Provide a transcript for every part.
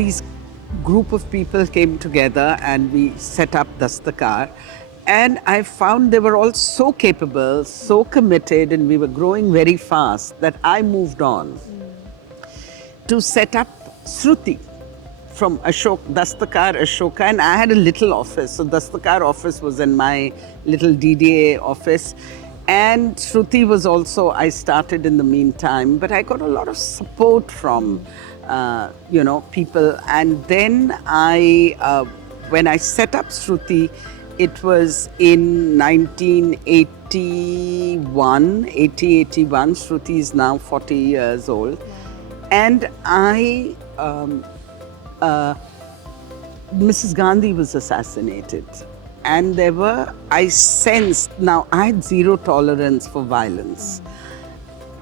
these group of people came together and we set up Dastakar. And I found they were all so capable, so committed, and we were growing very fast that I moved on to set up Shruti from Dastakar Ashoka, and I had a little office. So Dastakar office was in my little DDA office. And Shruti was also, I started in the meantime, but I got a lot of support from, people. And then when I set up Shruti, it was in 1981, 81. Shruti is now 40 years old. And Mrs. Gandhi was assassinated. And I sensed, now I had zero tolerance for violence.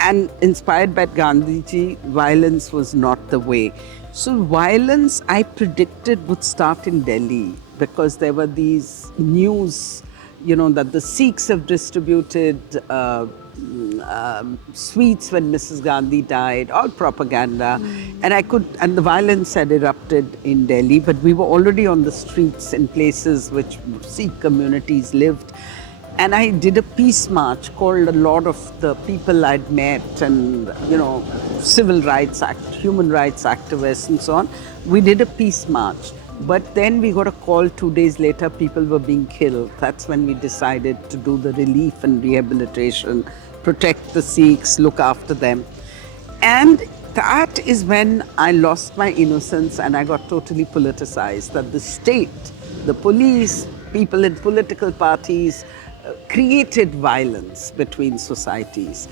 And inspired by Gandhiji, violence was not the way. So violence, I predicted, would start in Delhi because there were these news, that the Sikhs have distributed sweets when Mrs. Gandhi died, all propaganda. And the violence had erupted in Delhi, but we were already on the streets in places which Sikh communities lived. And I did a peace march, called a lot of the people I'd met and, civil rights human rights activists and so on. We did a peace march. But then we got a call 2 days later, people were being killed. That's when we decided to do the relief and rehabilitation, protect the Sikhs, look after them. And that is when I lost my innocence and I got totally politicized, that the state, the police, people in political parties created violence between societies.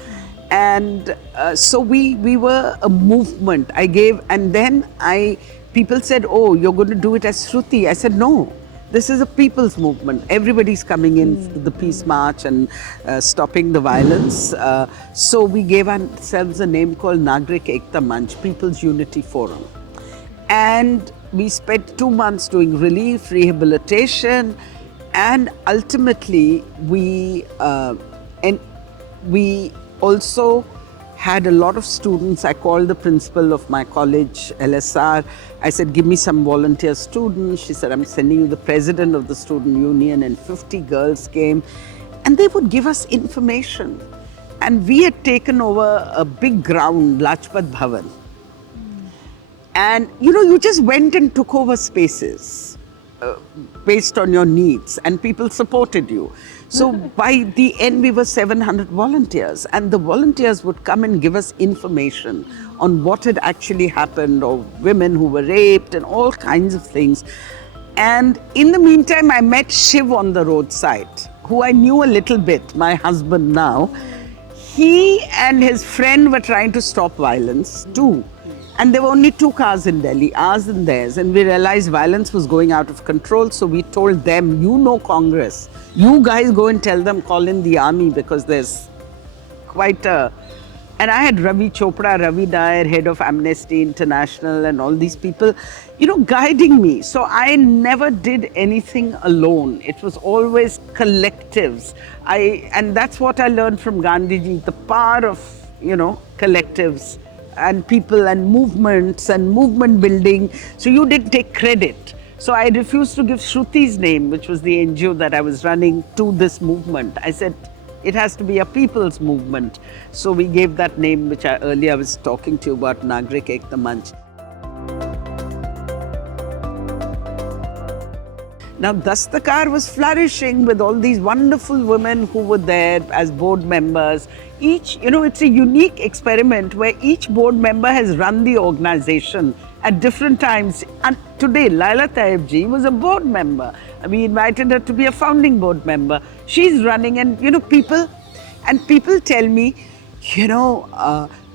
And so we were a movement. People said, oh, you're going to do it as Shruti. I said, no, this is a people's movement. Everybody's coming in to the peace march and stopping the violence. So we gave ourselves a name called Nagrik Ekta Manch, People's Unity Forum. And we spent 2 months doing relief, rehabilitation, and ultimately we also had a lot of students. I called the principal of my college, LSR. I said, give me some volunteer students. She said, I'm sending you the president of the student union, and 50 girls came. And they would give us information. And we had taken over a big ground, Lajpat Bhavan. And, you just went and took over spaces based on your needs, and people supported you. So by the end, we were 700 volunteers, and the volunteers would come and give us information on what had actually happened, or women who were raped and all kinds of things. And in the meantime, I met Shiv on the roadside, who I knew a little bit, my husband now. He and his friend were trying to stop violence too. And there were only 2 cars in Delhi, ours and theirs. And we realized violence was going out of control. So we told them, Congress. You guys go and tell them, call in the army, because there's quite a... And I had Ravi Chopra, Ravi Nair, head of Amnesty International, and all these people, guiding me. So I never did anything alone. It was always collectives. And that's what I learned from Gandhiji, the power of, collectives and people and movements and movement building. So you didn't take credit. So I refused to give Shruti's name, which was the NGO that I was running, to this movement. I said, it has to be a people's movement. So we gave that name, which I earlier was talking to you about, Nagrik Ekta Manch. Now, Dastakar was flourishing with all these wonderful women who were there as board members. Each, it's a unique experiment where each board member has run the organization at different times. And today, Laila Taib ji was a board member. We invited her to be a founding board member. She's running, and, people tell me,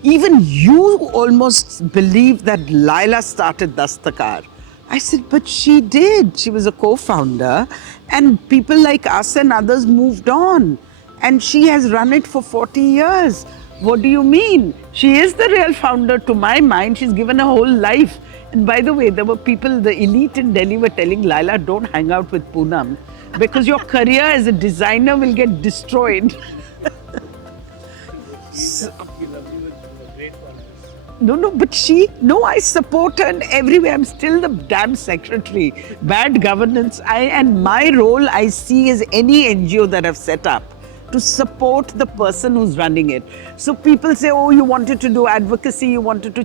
even you almost believe that Laila started Dastakar. I said, but she did. She was a co-founder, and people like us and others moved on. And she has run it for 40 years. What do you mean? She is the real founder to my mind. She's given her whole life. And by the way, there were people, the elite in Delhi were telling Laila, don't hang out with Poonam, because your career as a designer will get destroyed. No, but I support her in every way. I'm still the damn secretary. Bad governance. And my role I see is any NGO that I've set up to support the person who's running it. So people say, oh, you wanted to do advocacy, you wanted to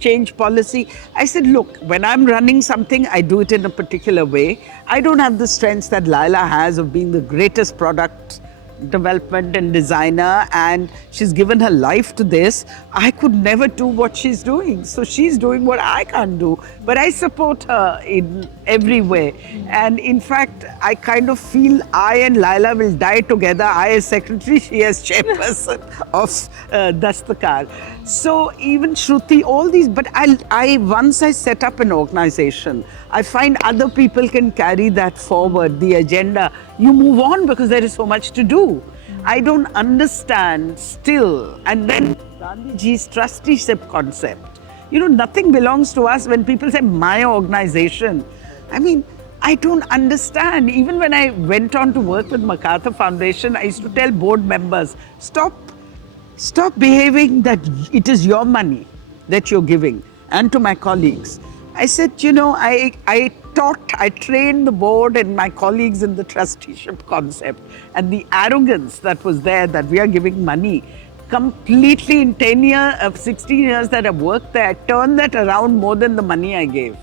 change policy. I said, look, when I'm running something, I do it in a particular way. I don't have the strengths that Laila has of being the greatest product development and designer, and she's given her life to this. I could never do what she's doing, so she's doing what I can't do, but I support her in every way. And in fact, I kind of feel I and Laila will die together. I as secretary, she as chairperson of Dastakar. So even Shruti, all these, but I once I set up an organization, I find other people can carry that forward, the agenda. You move on because there is so much to do. I don't understand still. And then Gandhiji's trusteeship concept. Nothing belongs to us. When people say my organization, I mean, I don't understand. Even when I went on to work with MacArthur Foundation, I used to tell board members, stop behaving that it is your money that you're giving. And to my colleagues, I said, I trained the board and my colleagues in the trusteeship concept, and the arrogance that was there that we are giving money completely in 16 years that I've worked there, I turned that around more than the money I gave.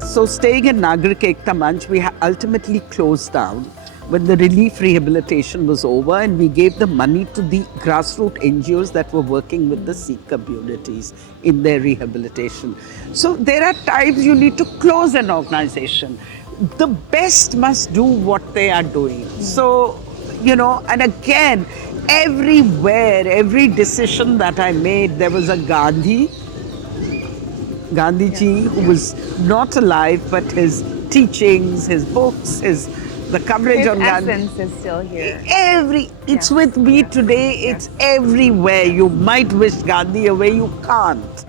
So staying in Nagrik Ekta Manch, we ultimately closed down when the relief rehabilitation was over, and we gave the money to the grassroots NGOs that were working with the Sikh communities in their rehabilitation. So there are times you need to close an organization. The best must do what they are doing. So, and again, everywhere, every decision that I made, there was a Gandhiji, who was not alive, but his teachings, his books, the coverage on Gandhi. His essence is still here. It's with me today. It's everywhere. You might wish Gandhi away, you can't.